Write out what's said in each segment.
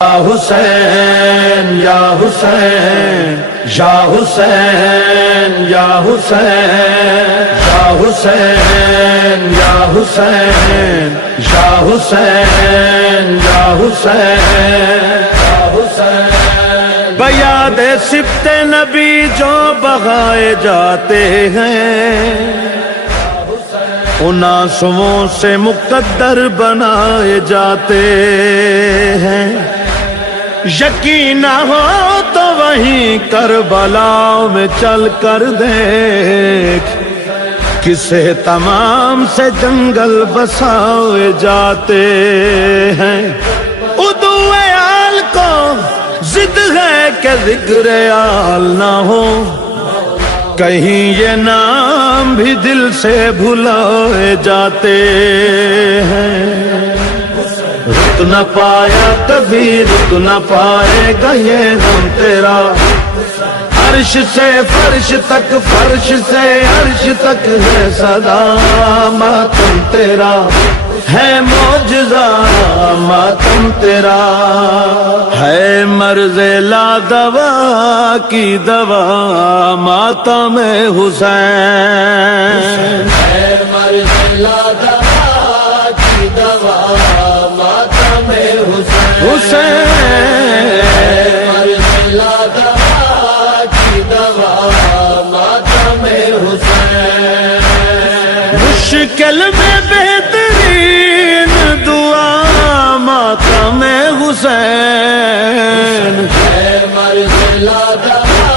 حسین یا حسین یا حسین یا حسین یا حسین یا حسین یا حسین یا حسین یا حسین بیاد سبط نبی جو بغائے جاتے ہیں ان آنسوؤں سے مقدر بنائے جاتے ہیں یقین نہ ہو تو وہیں کربلا میں چل کر دیکھ کسے تمام سے جنگل بسائے جاتے ہیں ادو آل کو ضد ہے کہ ذکر آل نہ ہو کہیں یہ نام بھی دل سے بھلائے جاتے ہیں رک نہ پایا کبھی رک نہ پائے گا یہ غم تیرا عرش سے فرش تک فرش سے عرش تک ہے صدا ماتم تیرا ہے معجزہ ماتم تیرا ہے مرض لا دوا کی دوا ماتم حسین ہے مرض لا دوا کی دوا ماتم حسین حسین مرض لا دوا کی دوا ماتم حسین مشکل میں بہترین دعا ماتم حسین ہے مرض لا دوا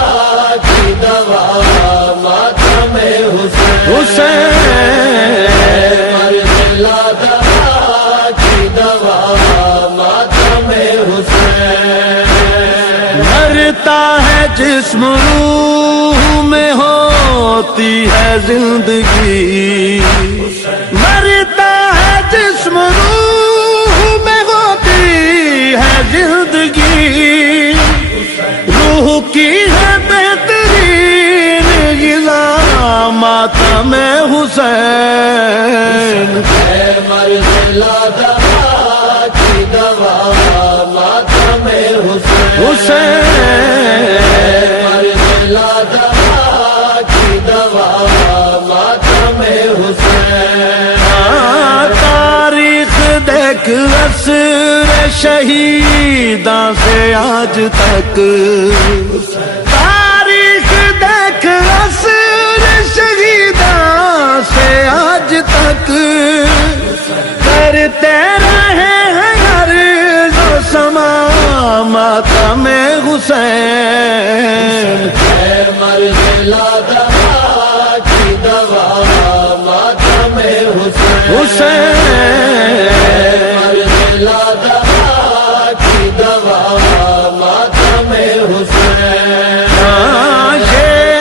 کی دوا ماتم حسین حسین مرض لا دوا کی دوا ماتم حسین مرتا ہے جسم روح میں ہوتی ہے زندگی مرتا ہے جسم روح میں ہوتی ہے زندگی روح کی ہے بہترین غذا ماتم حسین ہے مرض لا دوا کی دوا ماتم حسین حسین مرض لا دوا کی دوا ماتم حسین تاریخ دیکھ عصر شہیداں سے آج تک تاریخ دیکھ عصر شہیداں سے آج تک کرتے رہے ہیں عرض و سما ماتم حسین ہے مرض لا دوا کی دوا ماتم حسین حسین مرض لا دوا کی دوا ماتم حسین یہ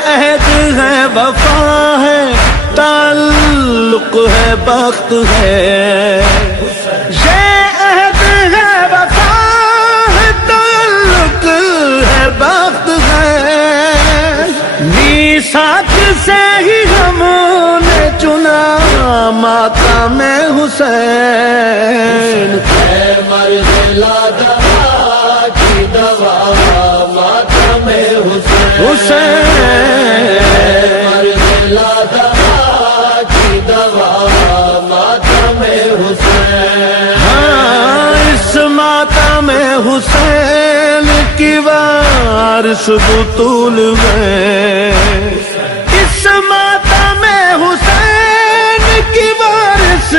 عہد ہے وفا ہے تعلق ہے بخت ہے یہ عہد ہے وفا ہے تعلق ہے بخت ہے میثاق سے ہی ہم نے چنا ماتم حسین ہے مرض لا دوا کی دوا ماتم حسین حسین مرض لا دوا کی دوا ماتم حسین ہاں اس ماتم حسین کی وارث بطول میں اس ماتم حسین کی وارث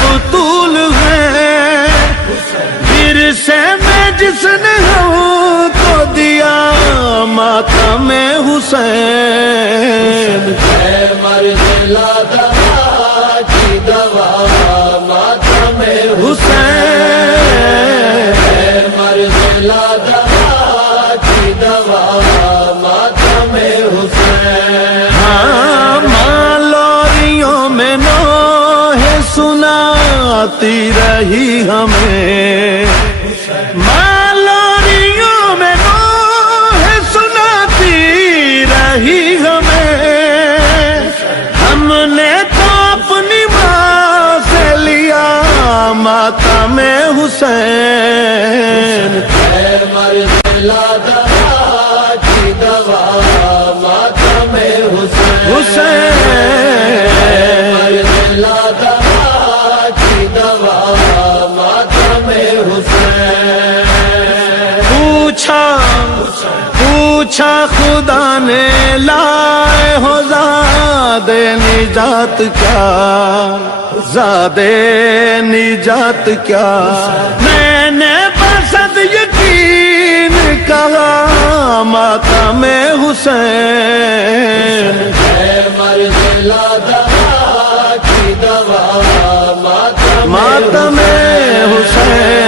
بطول ہے ورثے میں جس نے ہم کو دیا ماتم حسین ہے مرض لا دوا کی دوا ماتم حسین ہے مرض لا دوا کی دوا ماتم حسین ہاں مالوریوں میں نوح سناتی رہی ہمیں مالوریوں میں نوح سناتی رہی ہمیں ہم نے تو اپنی ماں سے لیا ماتم حسین مرد لادا کی دوا ماتم حسین حسین مرد لادا کی دوا ماتم حسین پوچھا خدا نے لائے ہو زاد نجات کیا زاد نجات کیا میں نے بسد یقین کہا ماتم حسین مرد لادا کی دوا ماتم ماتم حسین